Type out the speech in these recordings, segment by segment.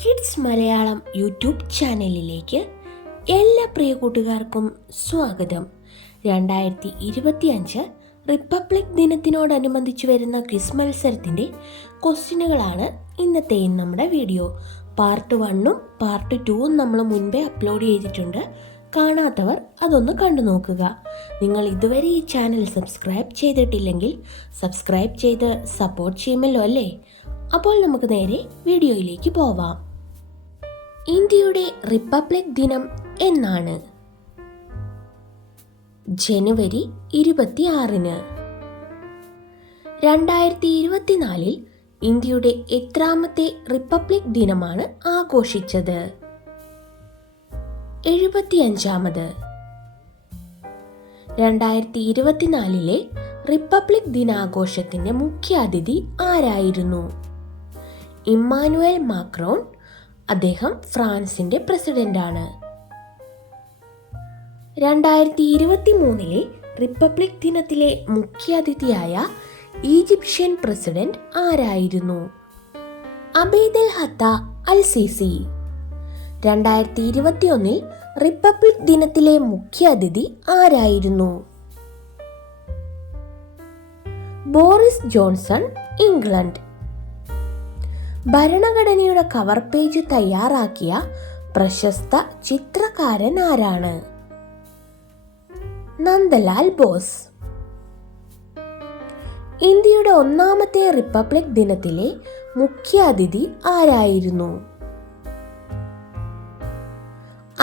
Kids Malayalam YouTube ചാനലിലേക്ക് എല്ലാ പ്രിയ കൂട്ടുകാർക്കും സ്വാഗതം. 2025 റിപ്പബ്ലിക് ദിനത്തിനോടനുബന്ധിച്ച് വരുന്ന ക്വിസ് മത്സരത്തിൻ്റെ ക്വസ്റ്റ്യനുകളാണ് ഇന്നത്തെ നമ്മുടെ വീഡിയോ. പാർട്ട് 1ഉം പാർട്ട് 2ഉം നമ്മൾ മുൻപേ അപ്ലോഡ് ചെയ്തിട്ടുണ്ട്. കാണാത്തവർ അതൊന്ന് കണ്ടു നോക്കുക. നിങ്ങൾ ഇതുവരെ ഈ ചാനൽ സബ്സ്ക്രൈബ് ചെയ്തിട്ടില്ലെങ്കിൽ സബ്സ്ക്രൈബ് ചെയ്ത് സപ്പോർട്ട് ചെയ്യുമല്ലോ അല്ലേ? അപ്പോൾ നമുക്ക് നേരെ വീഡിയോയിലേക്ക് പോവാം. ഇന്ത്യയുടെ റിപ്പബ്ലിക് ദിനം എന്നാണ്? ജനുവരി 26-ന്. 2024 ഇന്ത്യയുടെ എത്രാമത്തെ റിപ്പബ്ലിക് ദിനമാണ് ആഘോഷിച്ചത്? 75-മത്. 2024 റിപ്പബ്ലിക് ദിനാഘോഷത്തിന്റെ മുഖ്യാതിഥി ആരായിരുന്നു? Emmanuel Macron. അദ്ദേഹം ഫ്രാൻസിന്റെ പ്രസിഡന്റാണ്. 2023 റിപ്പബ്ലിക് ദിനത്തിലെ മുഖ്യാതിഥിയായ ഈജിപ്ഷ്യൻ പ്രസിഡന്റ് ആരായിരുന്നു? അബീദൽ ഹത്ത അൽ സിസി. 2021 റിപ്പബ്ലിക് ദിനത്തിലെ മുഖ്യാതിഥി ആരായിരുന്നു? Boris Johnson, England. ഭരണഘടനയുടെ കവർ പേജ് തയ്യാറാക്കിയ പ്രശസ്ത ചിത്രകാരൻ ആരാണ്? നന്ദലാൽ ബോസ്. ഇന്ത്യയുടെ ഒന്നാമത്തെ റിപ്പബ്ലിക് ദിനത്തിലെ മുഖ്യാതിഥി ആരായിരുന്നു?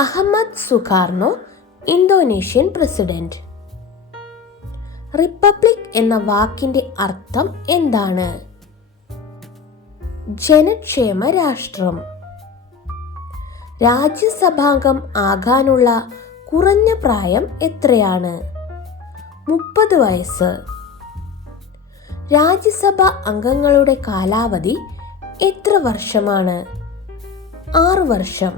Ahmed Sukarno, Indonesian president. Republic എന്ന വാക്കിന്റെ അർത്ഥം എന്താണ്? ജനക്ഷേമ രാഷ്ട്രം. രാജ്യസഭാംഗം ആകാനുള്ള കുറഞ്ഞ പ്രായം എത്രയാണ്? 30 വയസ്സ്. രാജ്യസഭ അംഗങ്ങളുടെ കാലാവധി എത്ര വർഷമാണ്? 6 വർഷം.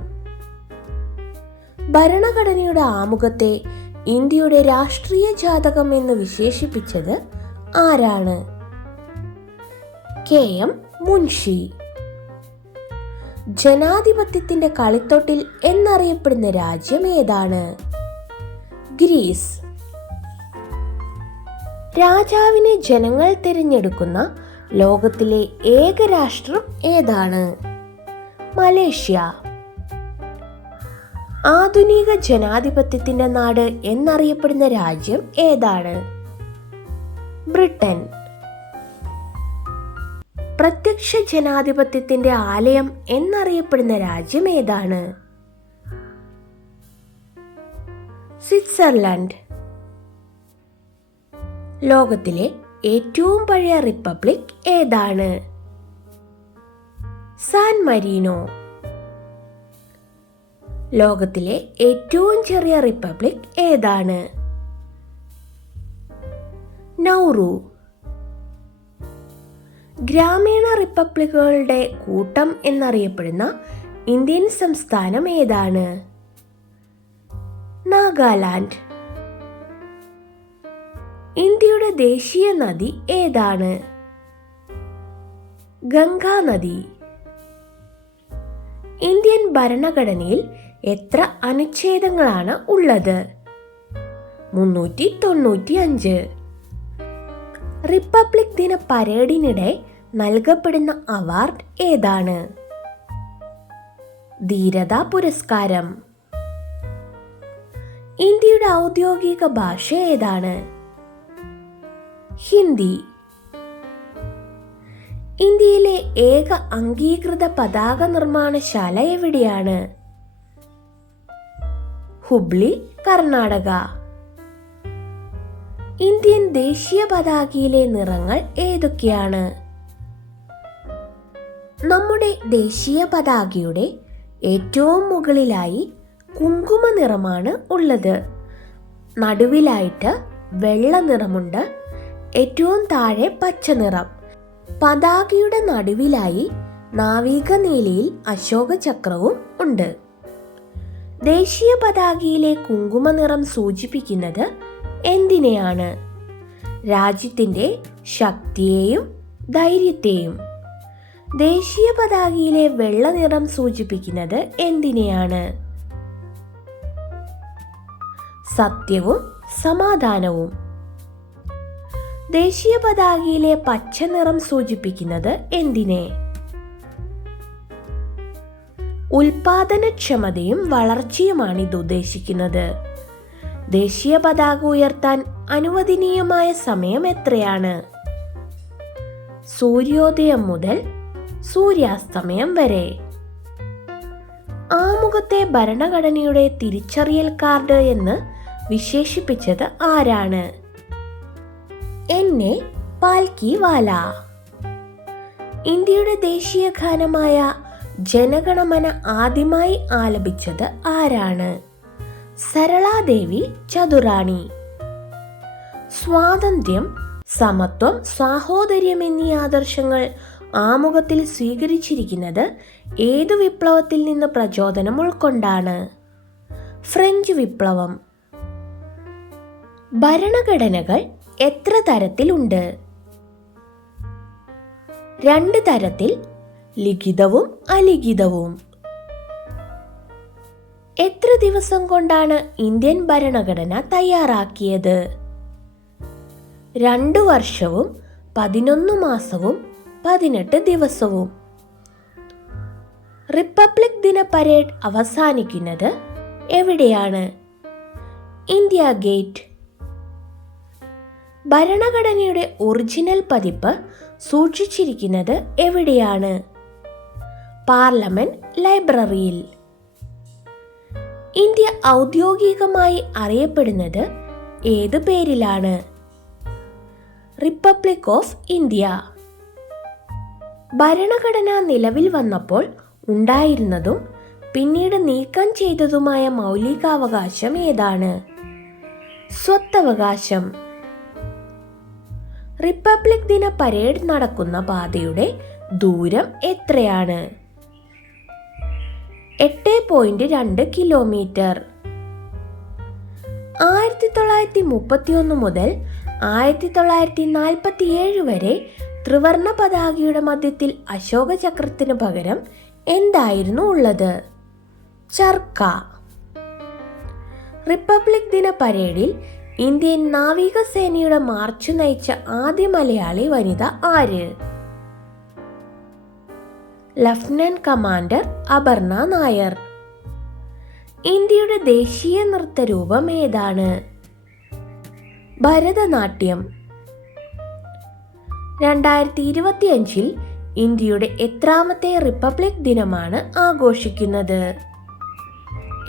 ഭരണഘടനയുടെ ആമുഖത്തെ ഇന്ത്യയുടെ രാഷ്ട്രീയ ജാതകം എന്ന് വിശേഷിപ്പിച്ചത് ആരാണ്? KM മുൻഷി. ജനാധിപത്യത്തിന്റെ കളിത്തൊട്ടിൽ എന്നറിയപ്പെടുന്ന രാജ്യം ഏതാണ്? ഗ്രീസ്. രാജാവിനെ ജനങ്ങൾ തിരഞ്ഞെടുക്കുന്ന ലോകത്തിലെ ഏക രാഷ്ട്രം ഏതാണ്? മലേഷ്യ. ആധുനിക ജനാധിപത്യത്തിന്റെ നാട് എന്നറിയപ്പെടുന്ന രാജ്യം ഏതാണ്? ബ്രിട്ടൻ. പ്രത്യക്ഷ ജനാധിപത്യത്തിന്റെ ആലയം എന്നറിയപ്പെടുന്ന രാജ്യം ഏതാണ്? സ്വിറ്റ്സർലൻഡ്. ലോകത്തിലെ ഏറ്റവും പഴയ റിപ്പബ്ലിക് ഏതാണ്? San Marino. ലോകത്തിലെ ഏറ്റവും ചെറിയ റിപ്പബ്ലിക് ഏതാണ്? നൗറു. ഗ്രാമീണ റിപ്പബ്ലിക്കുകളുടെ കൂട്ടം എന്നറിയപ്പെടുന്ന ഇന്ത്യൻ സംസ്ഥാനം ഏതാണ്? നാഗാലാൻഡ്. ഇന്ത്യയുടെ ദേശീയ നദി ഏതാണ്? ഗംഗാ നദി. ഇന്ത്യൻ ഭരണഘടനയിൽ എത്ര അനുച്ഛേദങ്ങളാണ് ഉള്ളത്? 395. റിപ്പബ്ലിക് ദിന പരേഡിനിടെ നൽകപ്പെടുന്ന അവാർഡ് ഏതാണ്? ധീരതാ പുരസ്കാരം. ഇന്ത്യയുടെ ഔദ്യോഗിക ഭാഷ ഏതാണ്? ഹിന്ദി. ഇന്ത്യയിലെ ഏക അംഗീകൃത പതാക നിർമ്മാണശാല എവിടെയാണ്? ഹുബ്ലി, കർണാടക. ഇന്ത്യൻ ദേശീയ പതാകയിലെ നിറങ്ങൾ ഏതൊക്കെയാണ്? നമ്മുടെ ദേശീയ പതാകയുടെ ഏറ്റവും മുകളിലായി കുങ്കുമ നിറമാണ് ഉള്ളത്. നടുവിലായിട്ട് വെള്ള നിറമുണ്ട്. ഏറ്റവും താഴെ പച്ച നിറം. പതാകയുടെ നടുവിലായി നാവിക നീലയിൽ അശോക ചക്രവും ഉണ്ട്. ദേശീയ പതാകയിലെ കുങ്കുമ നിറം സൂചിപ്പിക്കുന്നത് എന്തിനെയാണ്? രാജ്യത്തിന്റെ ശക്തിയെയും ധൈര്യത്തെയും. ദേശീയ പതാകയിലെ വെള്ള നിറം സൂചിപ്പിക്കുന്നത് എന്തിനെയാണ്? സത്യവും സമാധാനവും. ദേശീയ പതാകയിലെ പച്ച നിറം സൂചിപ്പിക്കുന്നത് എന്തിനെ? ഉൽപാദനക്ഷമതയും വളർച്ചയുമാണ് ഇത് ഉദ്ദേശിക്കുന്നത്. ദേശീയ പതാക ഉയർത്താൻ അനുവദനീയമായ സമയം എത്രയാണ്? സൂര്യോദയം മുതൽ സൂര്യാസ്തമയം വരെ. ആമുഖത്തെ ഭരണഘടനയുടെ തിരിച്ചറിയൽ കാർഡ് എന്ന് വിശേഷിപ്പിച്ചത് ആരാണ്? എന്നെ പാൽക്കിവാല. ഇന്ത്യയുടെ ദേശീയ ഗാനമായ ജനഗണമന ആദ്യമായി ആലപിച്ചത് ആരാണ്? സരളാദേവി ചതുറാണി. സ്വാതന്ത്ര്യം, സമത്വം, സാഹോദര്യം എന്നീ ആദർശങ്ങൾ ആമുഖത്തിൽ സ്വീകരിച്ചിരിക്കുന്നത് ഏതു വിപ്ലവത്തിൽ നിന്ന് പ്രചോദനം ഉൾക്കൊണ്ടാണ്? ഫ്രഞ്ച് വിപ്ലവം. ഭരണഘടനകൾ എത്ര തരത്തിലുണ്ട്? 2 തരത്തിൽ, ലിഖിതവും അലിഖിതവും. എത്ര ദിവസം കൊണ്ടാണ് ഇന്ത്യൻ ഭരണഘടന തയ്യാറാക്കിയത്? 2 വർഷവും 11 മാസവും 18 ദിവസവും. റിപ്പബ്ലിക് ദിന പരേഡ് അവസാനിക്കുന്നത് എവിടെയാണ്? India gate. ഭരണഘടനയുടെ ഒറിജിനൽ പതിപ്പ് സൂക്ഷിച്ചിരിക്കുന്നത് എവിടെയാണ്? പാർലമെന്റ് ലൈബ്രറിയിൽ. ഇന്ത്യ ഔദ്യോഗികമായി അറിയപ്പെടുന്നത് ഏത് പേരിലാണ്? Republic of India. ഭരണഘടന നിലവിൽ വന്നപ്പോൾ ഉണ്ടായിരുന്നതും പിന്നീട് നീക്കം ചെയ്തതുമായ മൗലികാവകാശം ഏതാണ്? സ്വത്തവകാശം. റിപ്പബ്ലിക് ദിന പരേഡ് നടക്കുന്ന പാതയുടെ ദൂരം എത്രയാണ്? 8.2 കിലോമീറ്റർ. 1931 മുതൽ 1947 വരെ ത്രിവർണ പതാകയുടെ മധ്യത്തിൽ അശോക ചക്രത്തിന് പകരം എന്തായിരുന്നു ഉള്ളത്? ചർക്ക. റിപ്പബ്ലിക് ദിന പരേഡിൽ ഇന്ത്യൻ നാവികസേനയുടെ മാർച്ച് നയിച്ച ആദ്യ മലയാളി വനിത ആര്? Lieutenant commander Aparna Nair. ഇന്ത്യയുടെ ദേശീയ നൃത്തരൂപം ഏതാണ്? ഭരതനാട്യം. 2025 ഇന്ത്യയുടെ എത്രാമത്തെ റിപ്പബ്ലിക് ദിനമാണ് ആഘോഷിക്കുന്നത്?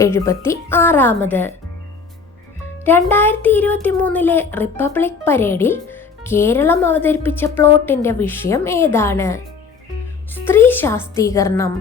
76ാമത്. 2023 റിപ്പബ്ലിക് പരേഡിൽ കേരളം അവതരിപ്പിച്ച പ്ലോട്ടിന്റെ വിഷയം ഏതാണ്? സ്ത്രീ ശാക്തീകരണം.